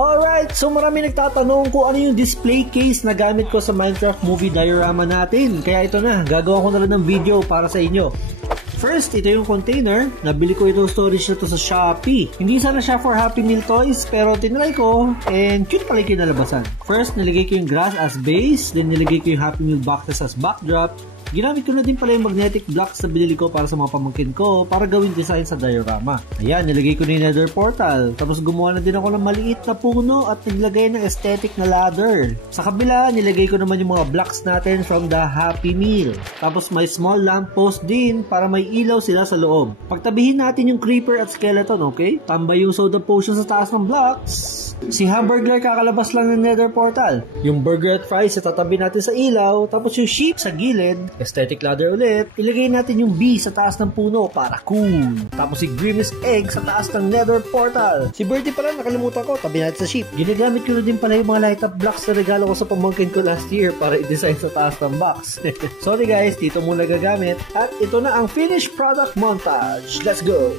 Alright, so marami nagtatanong kung ano yung display case na gamit ko sa Minecraft movie diorama natin. Kaya ito na, gagawa ko na lang ng video para sa inyo. First, ito yung container. Nabili ko itong storage na to sa Shopee. Hindi sana siya for Happy Meal toys, pero tinry ko and cute pala yung kinalabasan. First, nilagay ko yung grass as base, then nilagay ko yung Happy Meal boxes as backdrop. Ginamit ko na din pala yung magnetic blocks na binili ko para sa mga pamangkin ko para gawing design sa diorama. Ayan, nilagay ko na yung nether portal. Tapos gumawa na din ako ng maliit na puno at naglagay ng aesthetic na ladder. Sa kabila, nilagay ko naman yung mga blocks natin from the Happy Meal. Tapos may small lamppost din para may ilaw sila sa loob. Pagtabihin natin yung creeper at skeleton, okay? Tambay yung soda potion sa taas ng blocks. Si Hamburglar kakalabas lang ng nether portal. Yung burger at fries itatabi natin sa ilaw. Tapos yung sheep sa gilid. Aesthetic ladder ulit. Ilagay natin yung bee sa taas ng puno para cool. Tapos si Grimace egg sa taas ng nether portal. Si Bertie pala nakalimutan ko. Tabi natin sa sheep. Ginagamit ko na din pala yung mga light up blocks na regalo ko sa pamangkin ko last year para i-design sa taas ng box. Sorry guys, dito muna gagamit. At ito na ang finished product montage. Let's go!